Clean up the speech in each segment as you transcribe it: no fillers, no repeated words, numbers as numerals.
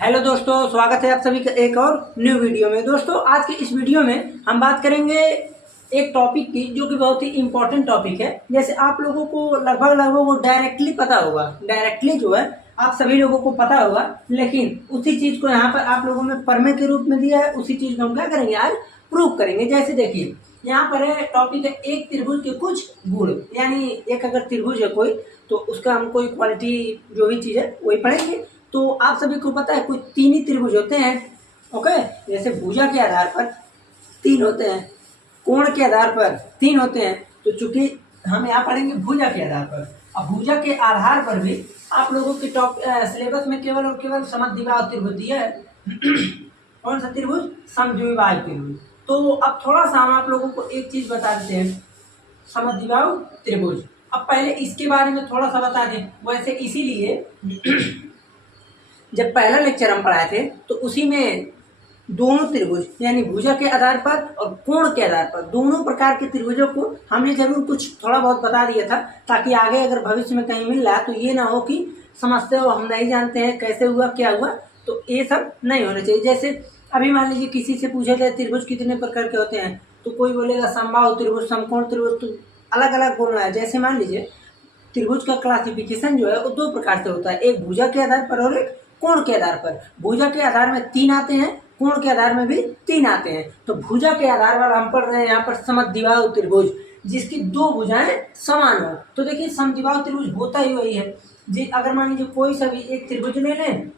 Hello दोस्तों, स्वागत है आप सभी का एक और न्यू वीडियो में। दोस्तों, आज की इस वीडियो में हम बात करेंगे एक टॉपिक की जो कि बहुत ही इम्पोर्टेंट टॉपिक है। जैसे आप लोगों को लगभग वो डायरेक्टली पता होगा, डायरेक्टली जो है आप सभी लोगों को पता होगा, लेकिन उसी चीज को यहाँ पर आप लोगों में प्रमेय के रूप में दिया है। उसी चीज को हम क्या करेंगे, आज प्रूव करेंगे। जैसे देखिए, यहाँ पर है टॉपिक है एक त्रिभुज के कुछ गुण। यानी एक अगर त्रिभुज है कोई, तो उसका हम कोई क्वालिटी जो भी चीज है वही पढ़ेंगे। तो आप सभी को पता है कोई तीन ही त्रिभुज होते हैं। ओके, जैसे भुजा के आधार पर तीन होते हैं, कोण के आधार पर तीन होते हैं। तो चूंकि हम यहाँ पढ़ेंगे भुजा के आधार पर, अब भुजा के आधार पर भी आप लोगों के सिलेबस में केवल और केवल समद्विबाहु त्रिभुज दिया है। कौन सा त्रिभुज? समद्विबाहु त्रिभुज। तो अब थोड़ा सा हम आप लोगों को एक चीज बता देते हैं, समद्विबाहु त्रिभुज। अब पहले इसके बारे में थोड़ा सा बता दें। वैसे इसीलिए जब पहला लेक्चर हम पढ़ाए थे तो उसी में दोनों त्रिभुज यानी भुजा के आधार पर और कोण के आधार पर दोनों प्रकार के त्रिभुजों को हमने जरूर कुछ थोड़ा बहुत बता दिया था, ताकि आगे अगर भविष्य में कहीं मिल रहा है तो ये ना हो कि समझते हो हम नहीं जानते हैं कैसे हुआ क्या हुआ, तो ये सब नहीं होना चाहिए। जैसे अभी मान लीजिए किसी से पूछा जाए त्रिभुज कितने प्रकार के होते हैं, तो कोई बोलेगा समबाहु त्रिभुज, समकोण त्रिभुज, तो अलग अलग बोलना है। जैसे मान लीजिए त्रिभुज का क्लासिफिकेशन जो है वो दो प्रकार से होता है, एक भुजा के आधार पर और एक कोण के आधार पर। भुजा के आधार में तीन आते हैं, कोण के आधार में भी तीन आते हैं। तो भुजा के आधार पर हम पढ़ रहे हैं यहाँ पर समद्विबाहु त्रिभुज, जिसकी दो भुजाएं समान हो। तो देखिए समद्विबाहु त्रिभुज होता ही वही है जी। अगर मान लीजिए कोई सा भी एक त्रिभुज ले लें,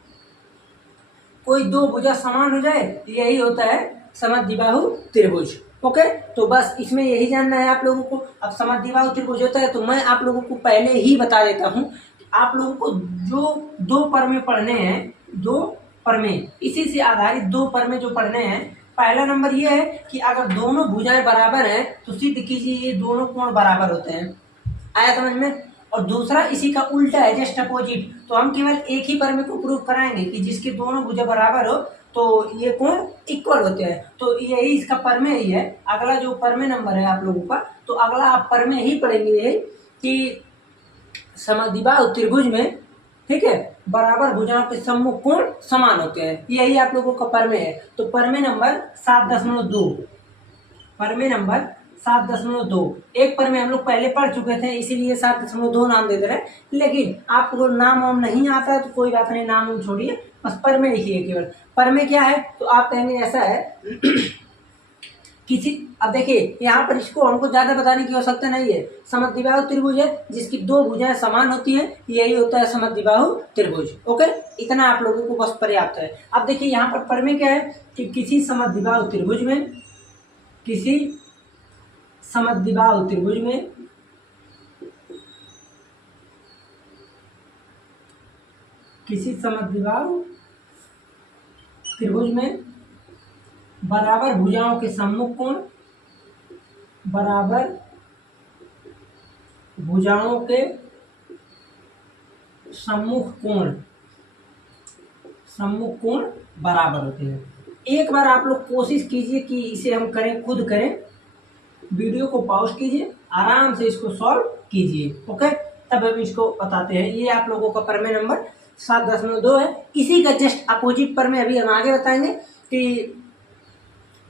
कोई दो भुजा समान हो जाए, यही होता है समद्विबाहु त्रिभुज। ओके, तो बस इसमें यही जानना है आप लोगों को। अब समद्विबाहु त्रिभुज होता है तो मैं आप लोगों को पहले ही बता देता हूँ, आप लोगों को जो दो प्रमेय पढ़ने हैं, दो प्रमेय, इसी से आधारित दो प्रमेय जो पढ़ने हैं। पहला नंबर ये है कि अगर दोनों भुजाएं बराबर हैं तो सिद्ध कीजिए ये दोनों कोण बराबर होते हैं। आया समझ में? और दूसरा इसी का उल्टा है, जस्ट अपोजिट। तो हम केवल एक ही प्रमेय को प्रूव कराएंगे कि जिसके दोनों भुजा बराबर हो तो ये कोण इक्वल होते हैं। तो यही इसका प्रमेय ही है। अगला जो प्रमेय नंबर है आप लोगों का, तो अगला आप प्रमेय ही पढ़ेंगे कि समद्विबाहु त्रिभुज में, ठीक है, बराबर भुजाओं के सम्मुख कोण समान होते हैं। यही आप लोगों का प्रमेय है। तो प्रमेय नंबर 7.2, प्रमेय नंबर 7.2। एक प्रमेय हम लोग पहले पढ़ चुके थे, इसीलिए 7.2 नाम दे दे रहे हैं। लेकिन आपको नाम वाम नहीं आता है तो कोई बात नहीं, नाम छोड़िए, बस प्रमेय लिखिए केवल। प्रमेय क्या है तो आप कहेंगे ऐसा है किसी, अब देखिए यहाँ पर इसको हमको ज्यादा बताने की आवश्यकता नहीं है। समद्विबाहु त्रिभुज है जिसकी दो भुजाएं समान होती हैं, यही होता है समद्विबाहु त्रिभुज। ओके, इतना आप लोगों को बस पर्याप्त है। अब देखिए यहाँ पर प्रमेय क्या है कि किसी समद्विबाहु त्रिभुज में, किसी समद्विबाहु त्रिभुज में किसी समद्विबाहु त्रिभुज में बराबर भुजाओं के सम्मुख कोण, बराबर भुजाओं के सम्मुख कोण बराबर होते हैं। एक बार आप लोग कोशिश कीजिए कि इसे हम करें, खुद करें, वीडियो को पॉज कीजिए, आराम से इसको सॉल्व कीजिए। ओके, तब हम इसको बताते हैं। ये आप लोगों का प्रमेय नंबर 7.2 है। इसी का जस्ट अपोजिट प्रमेय अभी हम आगे बताएंगे कि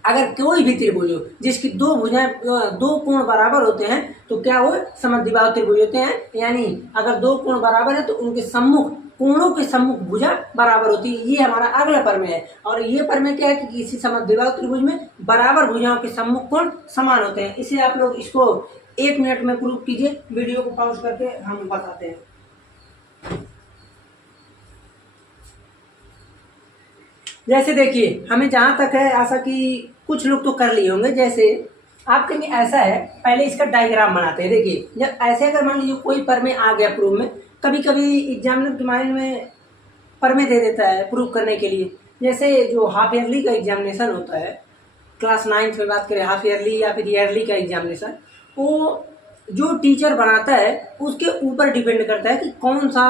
अगर कोई भी त्रिभुज हो जिसकी दो भुजाएं, दो कोण बराबर होते हैं तो क्या वो समद्विबाहु त्रिभुज होते हैं। यानी अगर दो कोण बराबर है तो उनके सम्मुख, कोणों के सम्मुख भुजा बराबर होती है। ये हमारा अगला प्रमेय है। और ये प्रमेय क्या है कि किसी समद्विबाहु त्रिभुज में बराबर भुजाओं के सम्मुख कोण समान होते हैं। इसे आप लोग इसको 1 मिनट में प्रूव कीजिए। वीडियो को पॉज करके हम बताते हैं। जैसे देखिए, हमें जहां तक है आशा की कुछ लोग तो कर लिए होंगे। जैसे आप कहेंगे ऐसा है, पहले इसका डायग्राम बनाते हैं। देखिए, जब ऐसे अगर मान लीजिए कोई प्रमेय आ गया प्रूफ में, कभी कभी एग्जामिनर के माइंड में प्रमेय दे देता है प्रूव करने के लिए। जैसे जो हाफ ईयरली का एग्जामिनेशन होता है, क्लास 9 में बात करें, हाफ ईयरली या फिर ईयरली का एग्जामिनेशन, वो जो टीचर बनाता है उसके ऊपर डिपेंड करता है कि कौन सा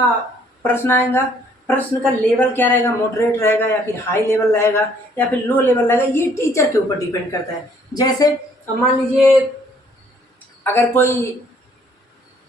प्रश्न आएगा, प्रश्न का लेवल क्या रहेगा, मॉडरेट रहेगा या फिर हाई लेवल रहेगा या फिर लो लेवल रहेगा। ये टीचर के ऊपर डिपेंड करता है। जैसे मान लीजिए अगर कोई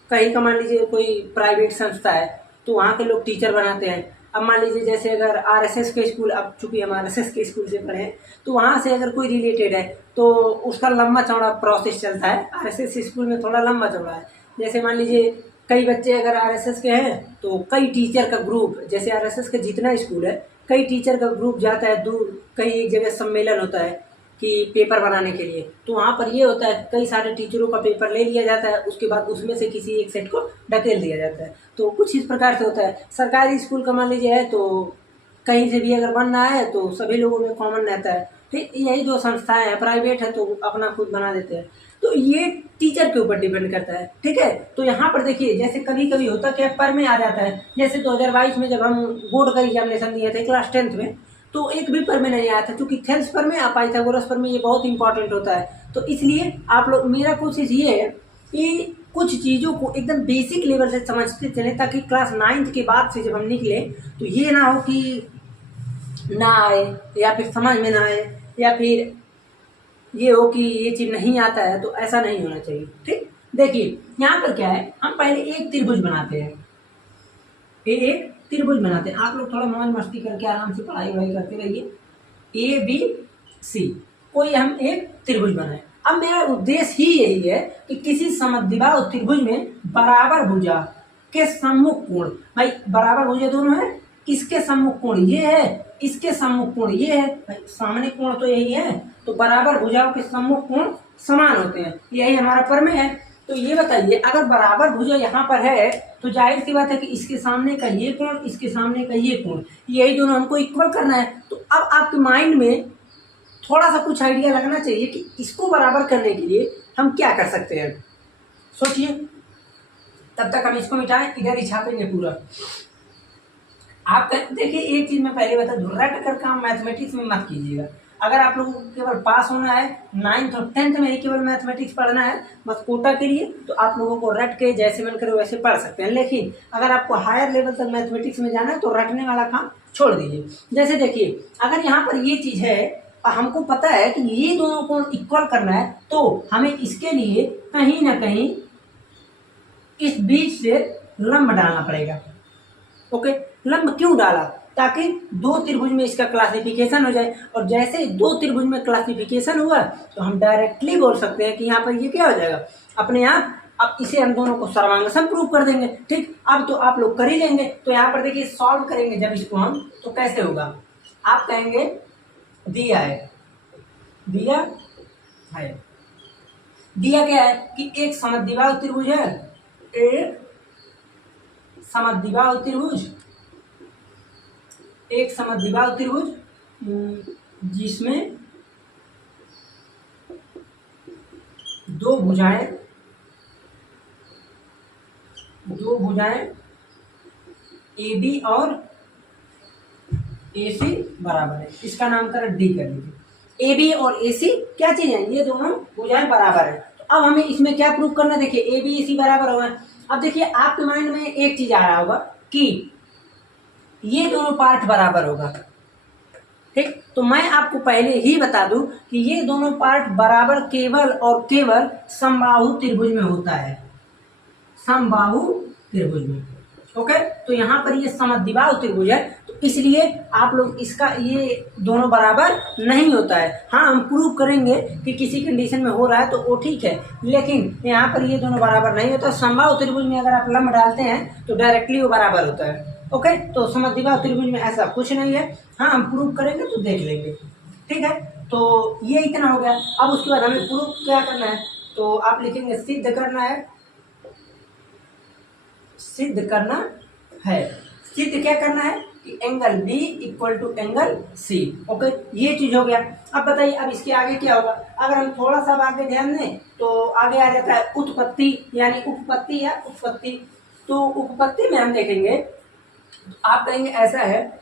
कहीं का मान लीजिए कोई प्राइवेट संस्था है तो वहाँ के लोग टीचर बनाते हैं। अब मान लीजिए जैसे अगर आरएसएस के स्कूल, अब चूंकि हम आरएसएस के स्कूल से पढ़े हैं तो वहाँ से अगर कोई रिलेटेड है तो उसका लंबा चौड़ा प्रोसेस चलता है। आरएसएस स्कूल में थोड़ा लंबा चौड़ा है। जैसे मान लीजिए कई बच्चे अगर आरएसएस के हैं तो कई टीचर का ग्रुप, जैसे आरएसएस का जितना स्कूल है कई टीचर का ग्रुप जाता है दूर, कहीं एक जगह सम्मेलन होता है कि पेपर बनाने के लिए, तो वहाँ पर ये होता है कई सारे टीचरों का पेपर ले लिया जाता है, उसके बाद उसमें से किसी एक सेट को ढकेल दिया जाता है। तो कुछ इस प्रकार से होता है। सरकारी स्कूल का मान लीजिए है तो कहीं से भी अगर बनना है तो सभी लोगों में कॉमन रहता है। ठीक, यही दो संस्थाएं हैं। प्राइवेट है तो अपना खुद बना देते हैं। तो ये टीचर के ऊपर डिपेंड करता है। ठीक है, तो यहाँ पर देखिए जैसे कभी कभी होता क्या पर में आ जाता है। जैसे 2022 में जब हम बोर्ड का एग्जामिनेशन दिए थे क्लास 10th में, तो एक भी पर में नहीं आया था, क्योंकि थेल्स पर में, पाइथागोरस पर में ये बहुत इंपॉर्टेंट होता है। तो इसलिए आप लोग, मेरा कोशिश ये है कि कुछ चीज़ों को एकदम बेसिक लेवल से समझते चलें, ताकि क्लास 9th के बाद से जब हम निकले तो ये ना हो कि ना आए या फिर समझ में ना आए या फिर ये हो कि ये चीज़ नहीं आता है, तो ऐसा नहीं होना चाहिए। ठीक, देखिए यहाँ पर क्या है, हम पहले एक त्रिभुज बनाते हैं। एक त्रिभुज बनाते हैं। आप लोग थोड़ा मौज मस्ती करके आराम से पढ़ाई वढ़ाई करते रहिए। ABC कोई हम एक त्रिभुज बनाए। अब मेरा उद्देश्य ही यही है कि किसी समद्विबाहु त्रिभुज में बराबर भुजा के सम्मुख कोण, भाई बराबर भुजा दोनों है, इसके सम्मुख कोण ये है, इसके सम्मुख कोण ये है, भाई सामने कोण तो यही है, तो बराबर भुजाओं के सम्मुख कोण समान होते हैं। यही हमारा प्रमेय है। तो ये बताइए, अगर बराबर भुजा यहाँ पर है तो जाहिर सी बात है कि इसके सामने का ये कोण, इसके सामने का ये कोण, यही दोनों हमको इक्वल करना है। तो अब आपके माइंड में थोड़ा सा कुछ आइडिया लगना चाहिए कि इसको बराबर करने के लिए हम क्या कर सकते हैं। सोचिए, तब तक हम इसको मिटाएं, इधर ही छापेंगे पूरा। आप देखिए एक चीज मैं पहले बता दूं, रट कर काम मैथमेटिक्स में मत कीजिएगा। अगर आप लोगों को केवल पास होना है, 9th और 10th में ही केवल मैथमेटिक्स पढ़ना है बस कोटा के लिए, तो आप लोगों को रट के जैसे मन करे वैसे पढ़ सकते हैं। लेकिन अगर आपको हायर लेवल तक मैथमेटिक्स में जाना है तो रटने वाला काम छोड़ दीजिए। जैसे देखिए, अगर यहाँ पर ये चीज है और हमको पता है कि ये दोनों को इक्वल करना है, तो हमें इसके लिए कहीं ना कहीं इस बीच से लंब डालना पड़ेगा। ओके, लंब क्यों डाला? ताकि दो त्रिभुज में इसका क्लासिफिकेशन हो जाए, और जैसे दो त्रिभुज में क्लासिफिकेशन हुआ तो हम डायरेक्टली बोल सकते हैं कि यहाँ पर ये क्या हो जाएगा अपने आप। अब इसे हम दोनों को सर्वांग प्रूव कर देंगे। ठीक, अब तो आप लोग कर ही लेंगे। तो यहाँ पर देखिए सॉल्व करेंगे जब इसको हम, तो कैसे होगा, आप कहेंगे दिया है, दिया है, दिया क्या है कि एक समद्विबाहु त्रिभुज है, एक समद्विबाहु त्रिभुज, एक समद्विबाहु त्रिभुज जिसमें दो भुजाएं AB और AC बराबर है। इसका नामकरण D कर लीजिए। AB और AC क्या चीज है, ये दोनों भुजाएं बराबर है। तो अब हमें इसमें क्या प्रूव करना है, देखिए AB AC बराबर होगा। अब देखिए आपके माइंड में एक चीज आ रहा होगा कि ये दोनों पार्ट बराबर होगा। ठीक, तो मैं आपको पहले ही बता दूं कि ये दोनों पार्ट बराबर केवल और केवल समबाहु त्रिभुज में होता है, समबाहु त्रिभुज में। ओके, तो यहाँ पर ये समद्विबाहु त्रिभुज है, तो इसलिए आप लोग इसका ये दोनों बराबर नहीं होता है। हाँ, हम प्रूव करेंगे कि किसी कंडीशन में हो रहा है तो वो ठीक है, लेकिन यहाँ पर ये दोनों बराबर नहीं होता। समबाहु त्रिभुज में अगर आप लंब डालते हैं तो डायरेक्टली वो बराबर होता है। ओके, तो समद्विबाहु त्रिभुज में ऐसा कुछ नहीं है। हाँ, हम प्रूव करेंगे तो देख लेंगे। ठीक है, तो ये इतना हो गया। अब उसके बाद हमें प्रूव क्या करना है, तो आप लिखेंगे सिद्ध करना है, सिद्ध करना है। सिद्ध क्या करना है कि angle B equal to angle C। Okay, ये चीज हो गया। अब बताइए, अब इसके आगे क्या होगा। अगर हम थोड़ा सा आगे ध्यान दें तो आगे आ जाता है उत्पत्ति, यानी उपपत्ति या उत्पत्ति। तो उपपत्ति में हम देखेंगे, आप कहेंगे ऐसा है,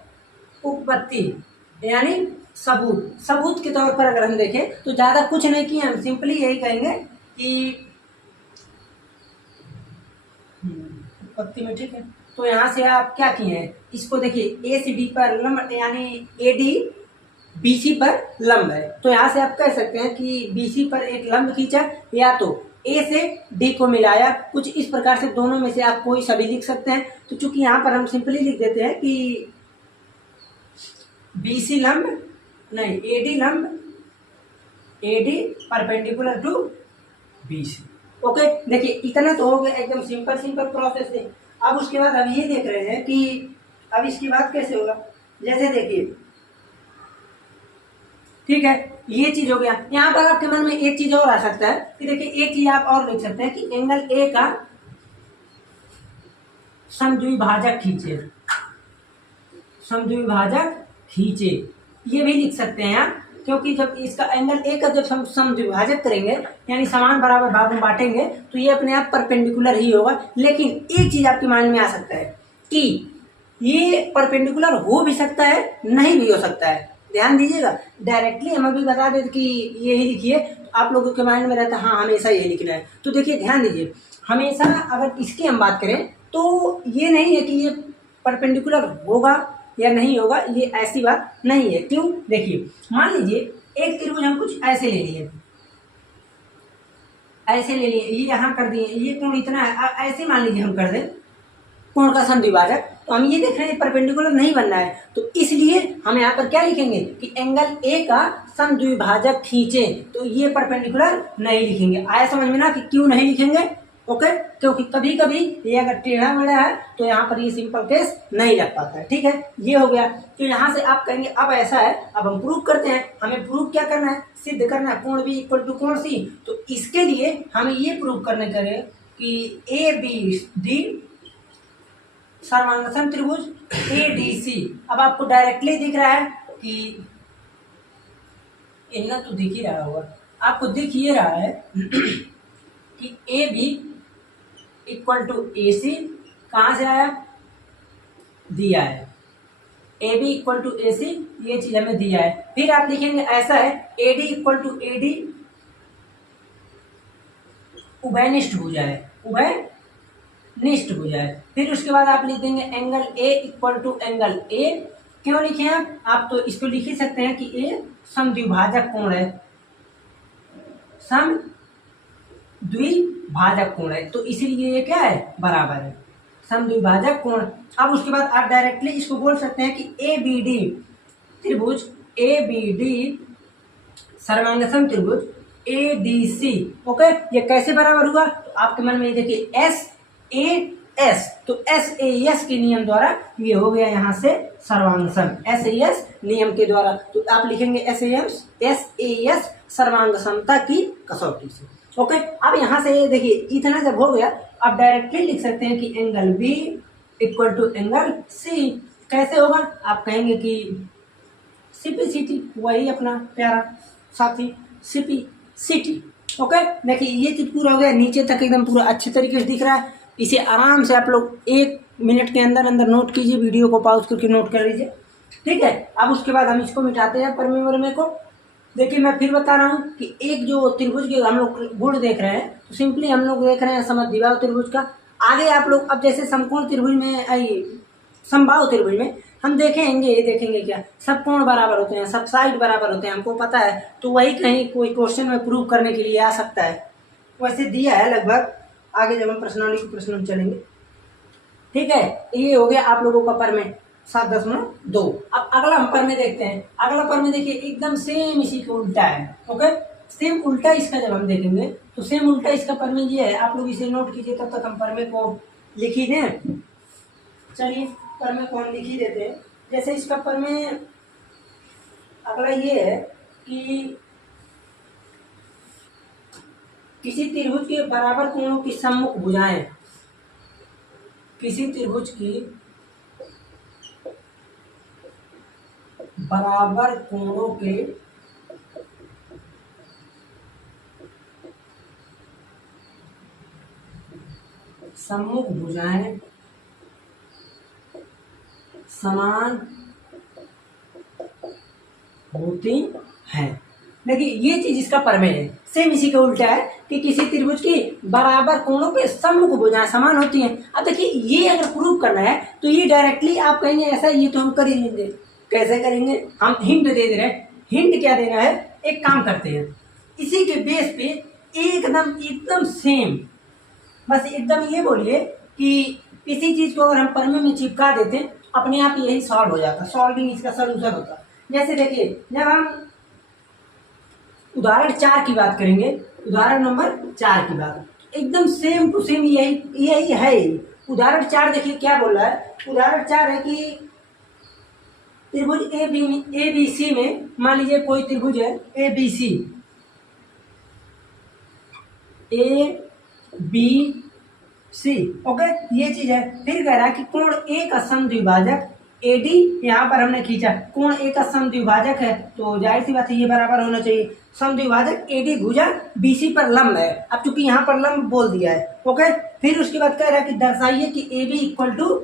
उपपत्ति यानी सबूत। सबूत के तौर पर अगर हम देखें तो ज्यादा कुछ नहीं किया, हम सिंपली यही कहेंगे कि उत्पत्ति में। ठीक है, तो यहाँ से आप क्या किए हैं, इसको देखिए A से B पर लंब, यानी AD BC पर लंब है। तो यहाँ से आप कह सकते हैं कि BC पर एक लंब खींचा, या तो A से D को मिलाया, कुछ इस प्रकार से दोनों में से आप कोई सभी लिख सकते हैं। तो चूंकि यहाँ पर हम सिंपली लिख देते हैं कि BC लंब नहीं, AD लंब, AD perpendicular to BC। Okay, देखिए इतना तो हो गया, एकदम सिंपल सिंपल प्रोसेस है। अब उसके बाद हम ये देख रहे हैं कि अब इसकी बात कैसे होगा। जैसे देखिए, ठीक है, ये चीज हो गया। यहाँ पर आपके मन में एक चीज और आ सकता है कि देखिए, एक चीज आप और लिख सकते हैं कि एंगल ए का समद्विभाजक खींचे, समद्विभाजक खींचे, ये भी लिख सकते हैं आप। क्योंकि जब इसका एंगल ए का जब हम समद्विभाजक करेंगे, यानी समान बराबर भाग में बांटेंगे, तो ये अपने आप परपेंडिकुलर ही होगा। लेकिन एक चीज आपके माइंड में आ सकता है कि ये परपेंडिकुलर हो भी सकता है, नहीं भी हो सकता है। ध्यान दीजिएगा, डायरेक्टली हम अभी बता देते कि ये ही लिखिए, आप लोगों के माइंड में रहता है हाँ हमेशा ये लिखना है। तो देखिए ध्यान दीजिए, हमेशा अगर इसकी हम बात करें तो ये नहीं है कि ये परपेंडिकुलर होगा या नहीं होगा, ये ऐसी बात नहीं है। क्यों? देखिए, मान लीजिए एक त्रिभुज हम कुछ ऐसे ले लिए, ऐसे ले लिए, ये यहाँ कर दिए, ये कोण इतना है, ऐसे मान लीजिए हम कर दें कोण का समद्विभाजक, तो हम ये देख रहे हैं परपेंडिकुलर नहीं बनना है। तो इसलिए हम यहाँ पर क्या लिखेंगे कि एंगल ए का समद्विभाजक खींचे, तो ये परपेंडिकुलर नहीं लिखेंगे। आया समझ में ना कि क्यों नहीं लिखेंगे? ओके, क्योंकि कभी कभी ये अगर टेढ़ा मेढ़ा है तो यहाँ पर ये सिंपल केस नहीं लग पाता है। ठीक है, ये हो गया। तो यहाँ से आप कहेंगे अब ऐसा है, अब हम प्रूव करते हैं। हमें प्रूव क्या करना है? सिद्ध करना है कोण बी इक्वल टू कोण सी। तो इसके लिए हमें ये प्रूव करने करें कि ए बी डी सर्वांगसम त्रिभुज ADC। अब आपको डायरेक्टली दिख रहा है कि इतना तो दिख ही रहा होगा, आपको दिख ये रहा है कि AB इक्वल टू AC कहाँ से आया? दिया है। AB इक्वल टू AC, ये चीज हमें दिया है। फिर आप लिखेंगे ऐसा है, AD इक्वल टू AD उभयनिष्ठ भुजा है, उभयनिष्ठ भुजा है। फिर उसके बाद आप लिख देंगे angle A equal to angle A। क्यों लिखे आप तो इसको लिख ही सकते हैं कि A समद्विभाजक कोण है, समद्विभाजक कोण है, तो इसीलिए ये क्या है? बराबर है, समद्विभाजक कोण। अब उसके बाद आप डायरेक्टली इसको बोल सकते हैं कि ABD त्रिभुज, ABD सर्वांगसम त्रिभुज ADC। ओके, ये कैसे बराबर हुआ? तो आपके मन में देखिए SAS, तो SAS के नियम द्वारा ये हो गया यहाँ से सर्वांगसम, SAS नियम के द्वारा। तो आप लिखेंगे SAS सर्वांग समता की कसौटी से। ओके, अब यहाँ से देखिए इतना जब हो गया, आप डायरेक्टली लिख सकते हैं कि angle B equal to angle C। कैसे होगा? आप कहेंगे कि CPCT, वही अपना प्यारा साथी CPCT। ओके, देखिए ये चीज पूरा हो गया, नीचे तक एकदम पूरा अच्छे तरीके से दिख रहा है। इसे आराम से आप लोग 1 मिनट के अंदर अंदर नोट कीजिए, वीडियो को पॉज करके नोट कर लीजिए। ठीक है, अब उसके बाद हम इसको मिटाते हैं परमे को। देखिए मैं फिर बता रहा हूँ कि एक जो त्रिभुज के हम लोग गुण देख रहे हैं, तो सिंपली हम लोग देख रहे हैं समद्विबाहु त्रिभुज का। आगे आप लोग अब जैसे समकोण त्रिभुज में, समबाहु त्रिभुज में हम देखेंगे क्या सब कोण बराबर होते हैं, सब साइड बराबर होते हैं, हमको पता है। तो वही कहीं कोई क्वेश्चन में प्रूव करने के लिए आ सकता है, वैसे दिया है लगभग। आगे जब हम प्रश्नावली के प्रश्न में चलेंगे। ठीक है, ये हो गया आप लोगों का परमेय 7.2। अब अगला हम परमेय देखते हैं। अगला परमेय देखिए एकदम सेम इसी के उल्टा है। ओके, सेम उल्टा इसका जब हम देखेंगे तो सेम उल्टा इसका परमेय ये है। आप लोग इसे नोट कीजिए, तब तक हम परमेय को लिख ही दें। चलिए परमेय को हम लिख ही देते हैं। जैसे इसका परमेय अगला ये है कि किसी त्रिभुज के बराबर कोणों की सम्मुख भुजाएं, किसी त्रिभुज की बराबर कोणों के सम्मुख भुजाएं समान होती हैं। देखिए ये चीज इसका परमेय है, सेम इसी के उल्टा है कि किसी त्रिभुज की बराबर कोणों के सम्मुख भुजाएं समान होती हैं। अब देखिए ये अगर प्रूव करना है तो ये डायरेक्टली आप कहेंगे ऐसा, ये तो हम कर ही लेंगे। कैसे करेंगे? हम हिंट दे दे रहे हैं। हिंट क्या देना है? एक काम करते हैं, इसी के बेस पे एकदम सेम, बस एकदम ये बोलिए कि किसी चीज को अगर हम परमेय में चिपका देते हैं अपने आप यही सॉल्व हो जाता, सॉल्विंग इसका सोल्यूशन होता। जैसे देखिए, जब हम उदाहरण 4 की बात करेंगे, उदाहरण नंबर 4 की बात एकदम सेम टू सेम यही यही है। उदाहरण 4 देखिए क्या बोल रहा है। उदाहरण 4 है कि त्रिभुज ए बी सी में, मान लीजिए कोई त्रिभुज है A B C, A B C, okay, ये चीज है। फिर कह रहा है कि कोण ए का समद्विभाजक एडी, यहाँ पर हमने खींचा कोण ए का समद्विभाजक है, तो जाहिर सी बात है ये बराबर होना चाहिए। समद्विभाजक एडी भुजा बीसी पर लंब है, अब चूंकि यहाँ पर लंब बोल दिया है, ओके। फिर उसके बाद कह रहा है कि दर्शाइए कि A B equal to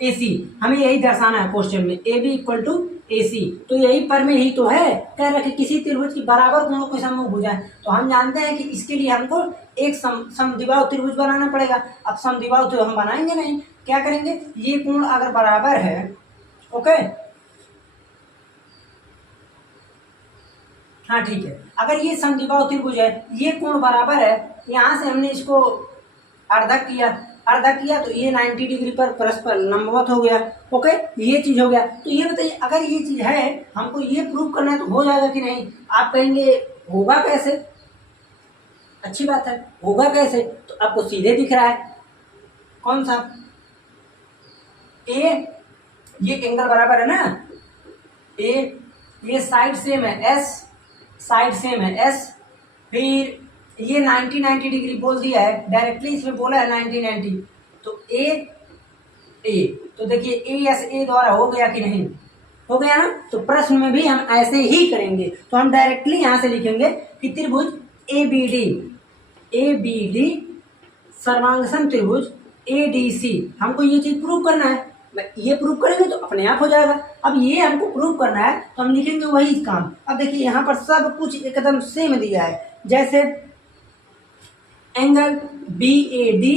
A सी, हमें यही दर्शाना है क्वेश्चन में, ए बी इक्वल टू ए सी। तो यही पर में ही तो है, कह रहा है कि किसी त्रिभुज की बराबर कोणों के समूह भुजा है। तो हम जानते हैं कि इसके लिए हमको एक समद्विबाहु त्रिभुज बनाना पड़ेगा। अब समद्विबाहु तो हम बनाएंगे नहीं, क्या करेंगे, ये कोण अगर बराबर है, ओके, हाँ ठीक है, अगर ये समद्विबाहु त्रिभुज है, ये कोण बराबर है, यहाँ से हमने इसको अर्धा किया तो ये 90 डिग्री पर परस्पर लंबवत हो गया, ओके, ये चीज हो गया। तो ये बताइए, अगर ये चीज है, हमको ये प्रूव करना है तो हो जाएगा कि नहीं। आप कहेंगे होगा कैसे, अच्छी बात है, होगा कैसे, तो आपको सीधे दिख रहा है, कौन सा, ए, ये एंगल बराबर है ना, ए, ये साइड सेम है एस, साइड सेम है एस, फिर ये 90 डिग्री बोल दिया है, डायरेक्टली इसमें बोला है 90, तो ए, तो देखिए ए एस ए द्वारा हो गया कि नहीं, हो गया ना। तो प्रश्न में भी हम ऐसे ही करेंगे, तो हम डायरेक्टली यहां से लिखेंगे कि त्रिभुज ए बी डी सर्वांगसम त्रिभुज ए डी सी, हमको ये चीज प्रूव करना है। ये प्रूव करेंगे तो अपने आप हो जाएगा। अब ये हमको प्रूव करना है तो हम लिखेंगे वही काम। अब देखिए यहाँ पर सब कुछ एकदम सेम दिया है, जैसे angle B A D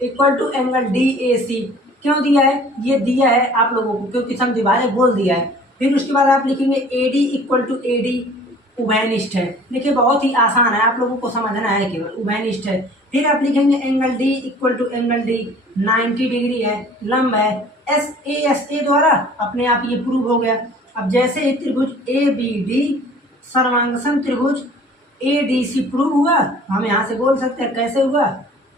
equal to angle D A C, क्यों दिया है, ये दिया है आप लोगों को क्योंकि समद्विभाजक बोल दिया है। फिर उसके बाद आप लिखेंगे A D equal to A D, उभयनिष्ठ है। देखिए बहुत ही आसान है, आप लोगों को समझना है, केवल उभयनिष्ठ है। फिर आप लिखेंगे angle D equal to angle D 90 degree है, लंब है, एस ए द्वारा अपने आप ये प्रूव हो गया। अब जैसे ही त्रिभुज ए बी डी सर्वांगसम त्रिभुज ए डी सी प्रूव हुआ, हम यहाँ से बोल सकते हैं कैसे हुआ,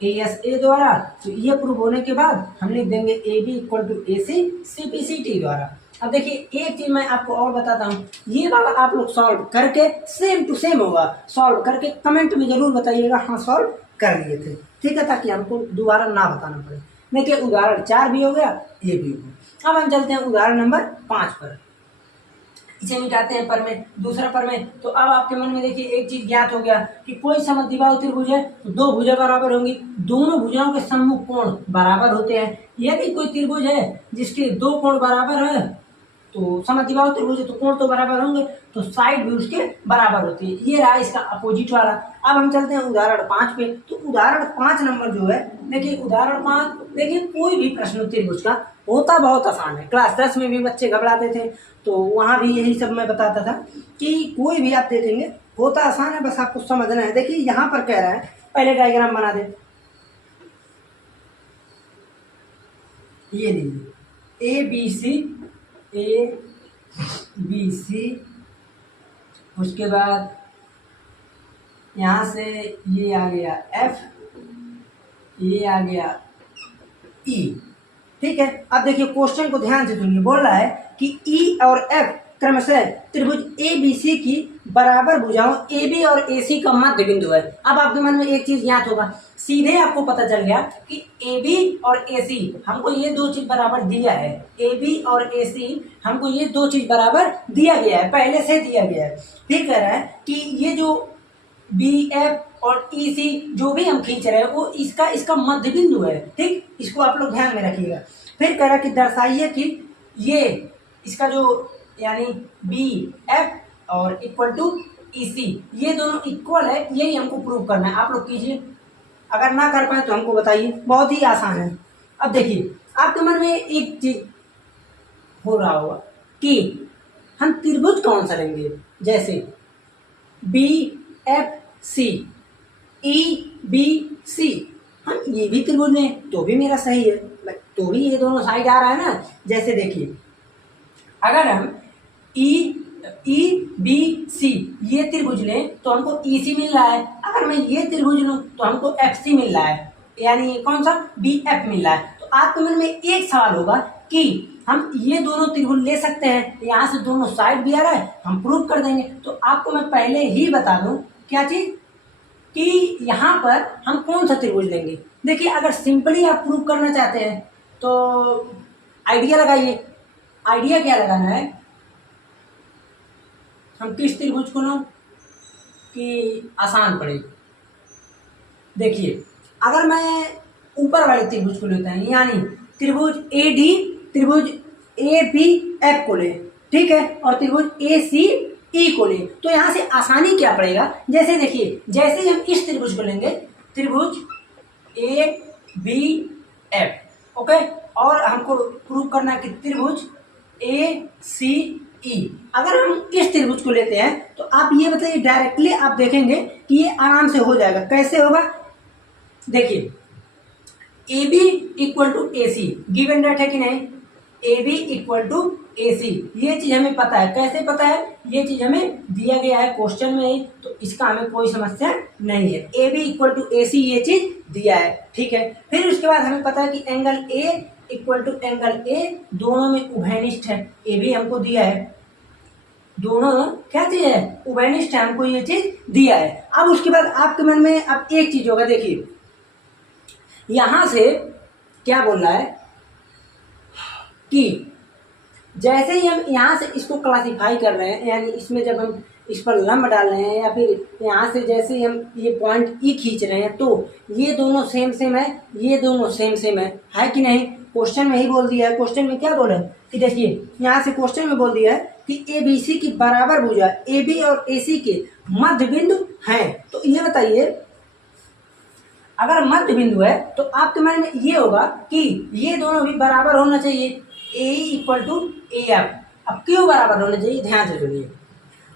ए एस ए द्वारा। तो ये प्रूव होने के बाद हम लिख देंगे A B equal to A C C P C T द्वारा। अब देखिए एक चीज मैं आपको और बताता हूँ, ये वाला आप लोग सॉल्व करके सेम टू सेम होगा, सॉल्व करके कमेंट में जरूर बताइएगा हाँ सॉल्व कर लिए थे, ठीक है, ताकि हमको दोबारा ना बताना पड़े। देखिए उदाहरण 4 भी हो गया, ये भी हो गया। अब हम चलते हैं उदाहरण नंबर 5 पर, इसे मिटाते हैं पर में, दूसरा पर में। तो अब आपके मन में देखिए एक चीज ज्ञात हो गया कि कोई समद्विबाहु त्रिभुज है तो दो भुजा बराबर होंगी, दोनों भुजाओं के सम्मुख कोण बराबर होते हैं। यदि कोई त्रिभुज है जिसके दो कोण बराबर है तो समद्विबाहु त्रिभुज है तो कोण तो बराबर होंगे, तो साइड भी उसके बराबर होती है। ये रहा इसका अपोजिट वाला। अब हम चलते हैं उदाहरण 5 पे। तो उदाहरण 5 नंबर जो है, देखिए उदाहरण 5, देखिए कोई भी प्रश्न त्रिभुज का होता बहुत आसान है। क्लास 10 में भी बच्चे घबराते थे तो वहां भी यही सब मैं बताता था कि कोई भी आप देखेंगे होता आसान है, बस आपको समझना है। देखिए यहाँ पर कह रहा है, पहले डायग्राम बना दे, ये लीजिए ए बी सी, उसके बाद यहाँ से ये आ गया एफ, ये आ गया ई, ठीक है। अब देखिए क्वेश्चन को ध्यान से सुनिए, बोल रहा है कि ई और एफ क्रमशः त्रिभुज ए बी सी की बराबर भुजाओं ए बी और ए सी का मध्य बिंदु है। अब आपके मन में एक चीज याद होगा, सीधे आपको पता चल गया कि ए बी और ए सी हमको ये दो चीज बराबर दिया है, ए बी और ए सी हमको ये दो चीज बराबर दिया गया है, पहले से दिया गया है। फिर कह रहा है कि ये जो बी एफ और ई सी जो भी हम खींच रहे हैं वो इसका मध्य बिंदु है, ठीक, इसको आप लोग ध्यान में रखिएगा। फिर कह रहा है कि दर्शाइए कि ये इसका जो यानी बी एफ और इक्वल टू ई सी ये दोनों इक्वल है, यही हमको प्रूव करना है। आप लोग कीजिए, अगर ना कर पाए तो हमको बताइए, बहुत ही आसान है। अब देखिए आपके मन में एक चीज हो रहा होगा कि हम त्रिभुज कौन सा लेंगे, जैसे B F C E B C, हम ये भी त्रिभुज में तो भी मेरा सही है, तो भी ये दोनों साइड आ रहा है ना। जैसे देखिए अगर हम EBC ये त्रिभुज लें तो हमको EC मिल रहा है। अगर मैं ये त्रिभुज लूँ तो हमको FC मिल रहा है, यानी कौन सा BF मिल रहा है। तो आपके मन में एक सवाल होगा कि हम ये दोनों त्रिभुज ले सकते हैं, यहाँ से दोनों साइड भी आ रहा है, हम प्रूव कर देंगे। तो आपको मैं पहले ही बता दूं क्या चीज कि यहाँ पर हम कौन सा त्रिभुज लेंगे। देखिए, अगर सिंपली आप प्रूव करना चाहते हैं तो आइडिया लगाइए। आइडिया क्या लगाना है, हम किस त्रिभुज को लें कि आसान पड़े। देखिए, अगर मैं ऊपर वाले त्रिभुज को लेता हूं, यानी त्रिभुज AD त्रिभुज ABF को ले, ठीक है, और त्रिभुज ACE को ले, तो यहाँ से आसानी क्या पड़ेगा। जैसे देखिए, जैसे ही हम इस त्रिभुज को लेंगे त्रिभुज ABF, ओके, और हमको प्रूव करना है कि त्रिभुज ACE। अगर हम इस त्रिभुज को लेते हैं तो आप ये बताइए, डायरेक्टली आप देखेंगे कि ये आराम से हो जाएगा। कैसे होगा, देखिए, AB equal to AC given data है कि नहीं, AB इक्वल टू AC ये चीज हमें पता है। कैसे पता है, ये चीज हमें दिया गया है क्वेश्चन में ही, तो इसका हमें कोई समस्या नहीं है। AB इक्वल टू AC ये चीज दिया है, ठीक है। फिर उसके बाद हमें पता है कि angle A equal to angle A दोनों में उभयनिष्ठ है, ये भी हमको दिया है। दोनों क्या चीज है, उभयनिष्ठ है, हमको ये चीज दिया है। अब उसके बाद आपके मन में अब एक चीज होगा, देखिए यहां से क्या बोल रहा है कि जैसे ही हम यहाँ से इसको क्लासिफाई कर रहे हैं, यानी इसमें जब हम इस पर लंब डाल रहे हैं या फिर यहाँ से जैसे ही हम ये पॉइंट E खींच रहे हैं, तो ये दोनों सेम सेम है, ये दोनों सेम सेम है कि नहीं। क्वेश्चन में ही बोल दिया है। क्वेश्चन में क्या बोला है कि देखिए, यहाँ से क्वेश्चन में बोल दिया है कि ABC की बराबर भुजा AB और AC के मध्य बिंदु हैं। तो ये बताइए, अगर मध्य बिंदु है तो आपके मन में ये होगा कि ये दोनों भी बराबर होना चाहिए, AE इक्वल टू AF। अब क्यों बराबर होना चाहिए, ध्यान से सुनिए।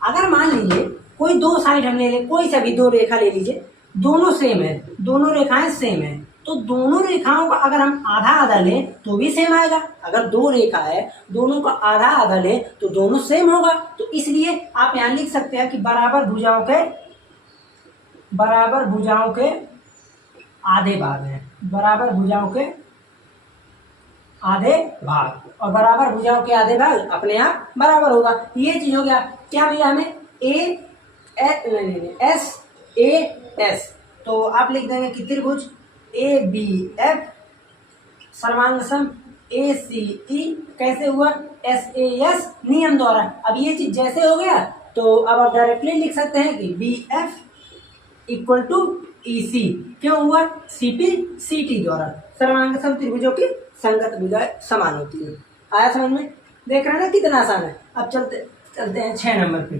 अगर मान लीजिए कोई दो साइड हम ले लें, कोई सा भी दो रेखा ले लीजिए, दोनों सेम है, दोनों रेखाएं सेम है, तो दोनों रेखाओं का अगर हम आधा आधा लें तो भी सेम आएगा। अगर दो रेखा है, दोनों का आधा आधा लें तो दोनों सेम होगा। तो इसलिए आप यहाँ लिख सकते हैं कि बराबर भुजाओं के आधे भाग हैं, बराबर भुजाओं के आधे भाग, और बराबर भुजाओं के आधे भाग अपने आप बराबर होगा। ये चीज हो गया। क्या भैया, हमें SAS, तो आप लिख देंगे कि त्रिभुज ABF सर्वांग सम ACE कैसे हुआ, SAS नियम द्वारा। अब ये चीज जैसे हो गया तो अब आप डायरेक्टली लिख सकते हैं कि BF इक्वल टू EC क्यों हुआ, CP CT द्वारा। सर्वांग सम त्रिभुजों की संगत भुजाएं समान होती है। आया समझ में, देख रहे हैं ना कितना आसान है। अब चलते हैं 6 नंबर पे।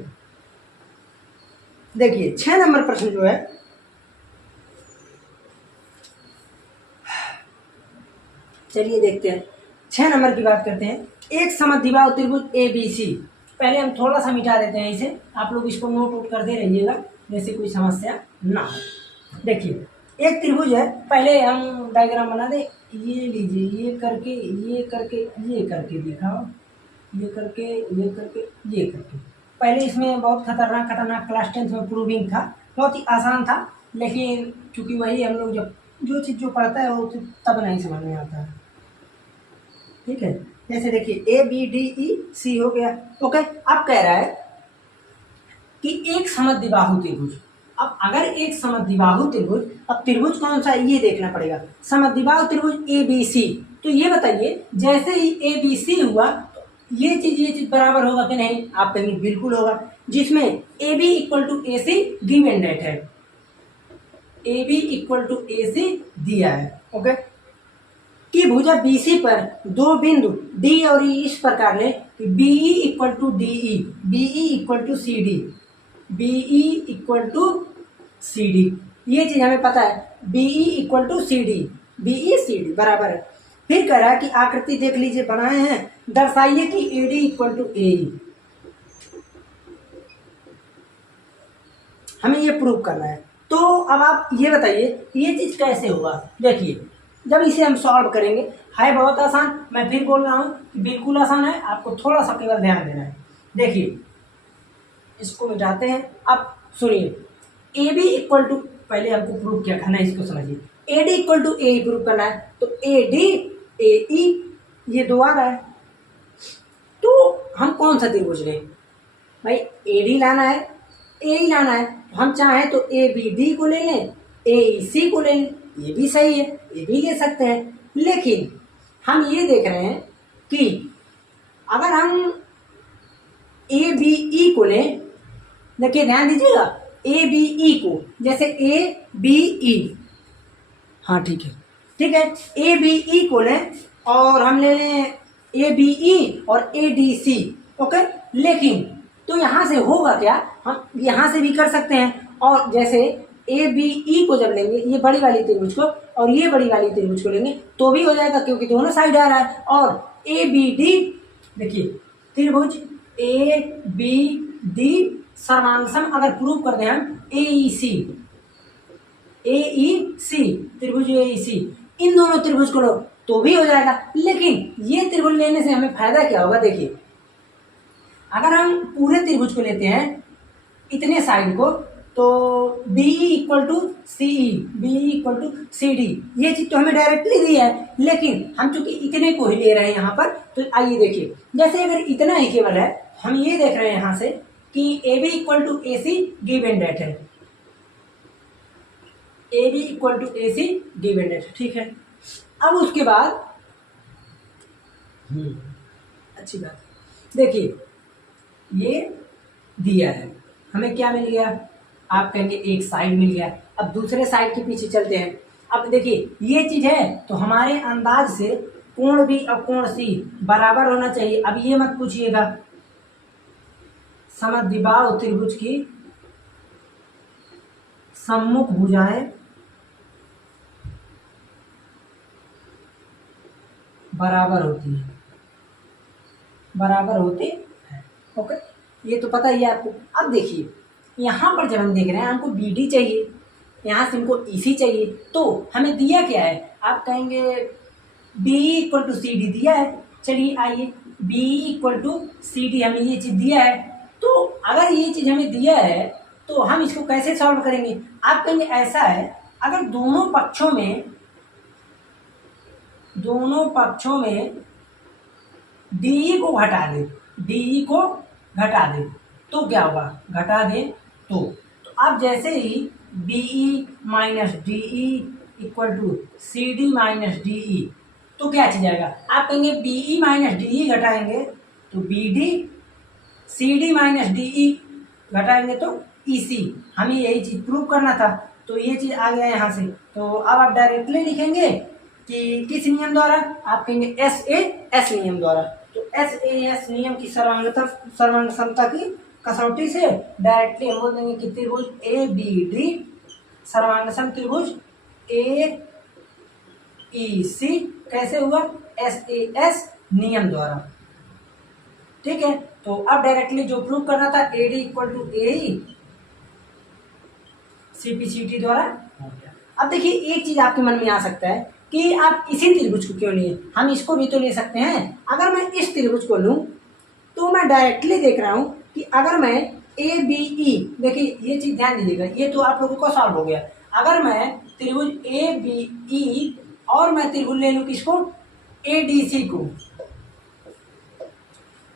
देखिए 6 नंबर प्रश्न जो है, चलिए देखते हैं। 6 नंबर की बात करते हैं। एक समद्विबाहु त्रिभुज ABC, पहले हम थोड़ा सा मिटा देते हैं इसे, आप लोग इसको नोट आउट करते रहिएगा जैसे कोई समस्या ना हो। देखिए एक त्रिभुज है, पहले हम डायग्राम बना दे। ये लीजिए, ये करके ये करके ये करके दिखाओ, ये करके ये करके ये करके। पहले इसमें बहुत खतरनाक क्लास 10 में प्रूविंग था, बहुत ही आसान था, लेकिन क्योंकि वही हम लोग जब जो चीज़ जो पढ़ता है वो तब नहीं समझ में आता है, ठीक है। जैसे देखिए ABDEC हो गया, ओके। अब कह रहा है कि एक समद्विबाहु त्रिभुज। अब अगर एक समद्विबाहु त्रिभुज, अब त्रिभुज कौन सा ये देखना पड़ेगा। समद्विबाहु त्रिभुज ABC, तो ये बताइए जैसे ही ABC हुआ तो ये चीज बराबर होगा कि नहीं। आप कहेंगे बिल्कुल होगा, जिसमें AB equal to AC given data है, AB इक्वल टू AC दिया है, ओके। कि भुजा BC पर दो बिंदु D और E इस प्रकार ले कि BE equal to DE, BE equal to CD, BE equal to CD। ये चीज हमें पता है, BE equal to CD, BE CD बराबर है। फिर कह रहा है कि आकृति देख लीजिए बनाए हैं, दर्शाइए कि AD इक्वल टू AE। हमें ये प्रूव करना है। तो अब आप ये बताइए ये चीज कैसे होगा। देखिए जब इसे हम सॉल्व करेंगे, है बहुत आसान। मैं फिर बोल रहा हूँ कि बिल्कुल आसान है, आपको थोड़ा सा केवल ध्यान देना है। देखिए इसको मिटाते हैं। अब सुनिए, ए बी इक्वल टू, पहले हमको प्रूव क्या करना है इसको समझिए। A D equal to A prove करना है, तो ए डी ए ई ये दो आ रहा है, तो हम कौन सा त्रिभुज लें भाई? ए डी लाना है, ए ही लाना है, तो हम चाहें तो ए बी डी को ले लें, ए ई सी को ले लें, ये भी सही है, ये भी ले सकते हैं। लेकिन हम ये देख रहे हैं कि अगर हम ए बी ई को लें, देखिए ध्यान दीजिएगा, ए बी ई को, जैसे ए बी ई, हाँ ठीक है, ठीक है, ए बी ई को लें और हम ले लें ए बी ई और ए डी सी, ओके। लेकिन तो यहाँ से होगा क्या, हम यहाँ से भी कर सकते हैं, और जैसे ए बी ई को जब लेंगे ये बड़ी वाली त्रिभुज को और ये बड़ी वाली त्रिभुज को लेंगे तो भी हो जाएगा, क्योंकि दोनों साइड आ रहा है। और ए बी डी, देखिए त्रिभुज ए बी डी सर्वांगसम अगर प्रूव कर दें हम, ए ई सी त्रिभुज ए ई सी, इन दोनों त्रिभुज को लो तो भी हो जाएगा। लेकिन ये त्रिभुज लेने से हमें फायदा क्या होगा, देखिए अगर हम पूरे त्रिभुज को लेते हैं इतने साइड को, तो B equal to C E, B equal to C D, ये चीज तो हमें डायरेक्टली दी है, लेकिन हम चूंकि इतने को ही ले रहे हैं यहाँ पर, तो आइए देखिए, जैसे अगर इतना ही केवल है, हम ये देख रहे हैं यहाँ से कि A B equal to A C given that है, A B equal to A C given that, ठीक है। अब उसके बाद अच्छी बात, देखिए ये दिया है, हमें क्या मिल गया, आप कहेंगे एक साइड मिल गया। अब दूसरे साइड के पीछे चलते हैं। अब देखिए ये चीज है, तो हमारे अंदाज से कोण बी और कोण सी बराबर होना चाहिए। अब ये मत पूछिएगा, समद्विबाहु त्रिभुज की सम्मुख भुजाएं बराबर होती है, बराबर होते हैं, ओके, ये तो पता ही है आपको। अब देखिए यहाँ पर जब हम देख रहे हैं हमको बी डी चाहिए, यहाँ से हमको ई सी चाहिए, तो हमें दिया क्या है, आप कहेंगे B equal to C D दिया है। चलिए आइए, B equal to C D हमें ये चीज़ दिया है, तो अगर ये चीज़ हमें दिया है तो हम इसको कैसे सॉल्व करेंगे। आप कहेंगे ऐसा है, अगर दोनों पक्षों में डी को घटा दे, डी को घटा दे तो क्या होगा, घटा दे तो अब जैसे ही B E minus D E equal to C D minus D E, तो क्या चीज आएगा, आप कहेंगे B E minus D E घटाएंगे तो B D, C D minus D E घटाएंगे तो ई सी। हमें यही चीज प्रूव करना था, तो ये चीज आ गया यहाँ से। तो अब आप डायरेक्टली लिखेंगे कि किस नियम द्वारा, आप कहेंगे एस ए एस नियम द्वारा। तो एस ए एस नियम की सर्वांग समता की कसौटी से डायरेक्टली हम बोल देंगे कि त्रिभुज ए बी डी सर्वांगसम त्रिभुज ए ई सी कैसे हुआ, एस ए एस नियम द्वारा, ठीक है। तो अब डायरेक्टली जो प्रूव करना था A D equal to A E C P C T द्वारा हो गया। अब देखिए एक चीज आपके मन में आ सकता है कि आप इसी त्रिभुज को क्यों लिए, हम इसको भी तो ले सकते हैं। अगर मैं इस त्रिभुज को लूं तो मैं डायरेक्टली देख रहा हूं कि अगर मैं ए बी ई, देखिए ये चीज ध्यान दीजिएगा, ये तो आप लोगों को सॉल्व हो गया। अगर मैं त्रिभुज ए बी ई और मैं त्रिभुज ले लूं किसको, ए डी सी को,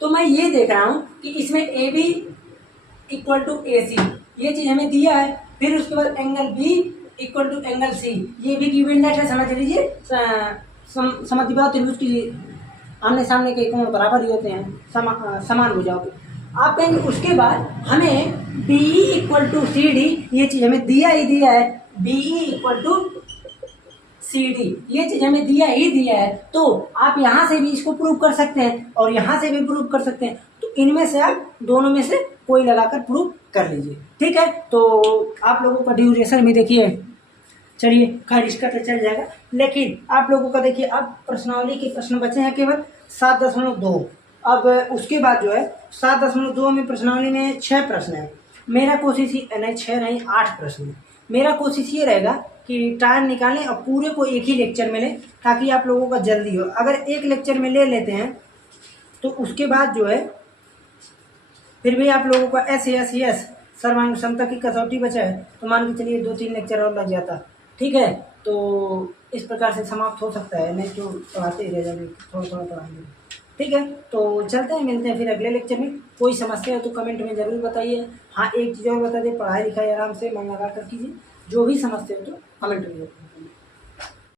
तो मैं ये देख रहा हूं कि इसमें A B equal to A C ये चीज हमें दिया है। फिर उसके बाद angle B equal to angle C, ये भी गिवन डेट है, समझ लीजिए। समद्विबाहु त्रिभुज की आमने सामने के कोण बराबर ही होते हैं, समान भुजाओं के। आप कहेंगे उसके बाद हमें B equal to C D, ये चीज हमें दिया ही दिया है, B equal to C D ये चीज हमें दिया ही दिया है। तो आप यहाँ से भी इसको प्रूव कर सकते हैं और यहाँ से भी प्रूव कर सकते हैं। तो इनमें से आप दोनों में से कोई लगाकर प्रूव कर लीजिए, ठीक है। तो आप लोगों का ड्यूरेशन में देखिए, चलिए खैर इसका तो चल जाएगा, लेकिन आप लोगों का देखिए अब प्रश्नावली के प्रश्न बचे हैं केवल 7.2। अब उसके बाद जो है 7.2 में प्रश्नावली में 6 प्रश्न है। मेरा कोशिश ही नहीं 6 नहीं 8 प्रश्न है। मेरा कोशिश ये रहेगा कि टाइम निकालें और पूरे को एक ही लेक्चर में लें ताकि आप लोगों का जल्दी हो। अगर एक लेक्चर में ले लेते हैं तो उसके बाद जो है फिर भी आप लोगों का SASCS सर्वांग क्षमता की कसौटी बचा है तो मान के चलिए 2-3 लेक्चर और लग जाता। ठीक है, तो इस प्रकार से समाप्त हो सकता है, नहीं तो पढ़ाते ही रह जाएंगे, थोड़ा थोड़ा पढ़ाएंगे। ठीक है, तो चलते हैं, मिलते हैं फिर अगले लेक्चर में। कोई समस्या हो तो कमेंट में ज़रूर बताइए। हाँ, एक चीज़ और बता दें, पढ़ाई लिखाई आराम से मन लगा कर कीजिए, जो भी समस्या हो तो कमेंट में बताइए।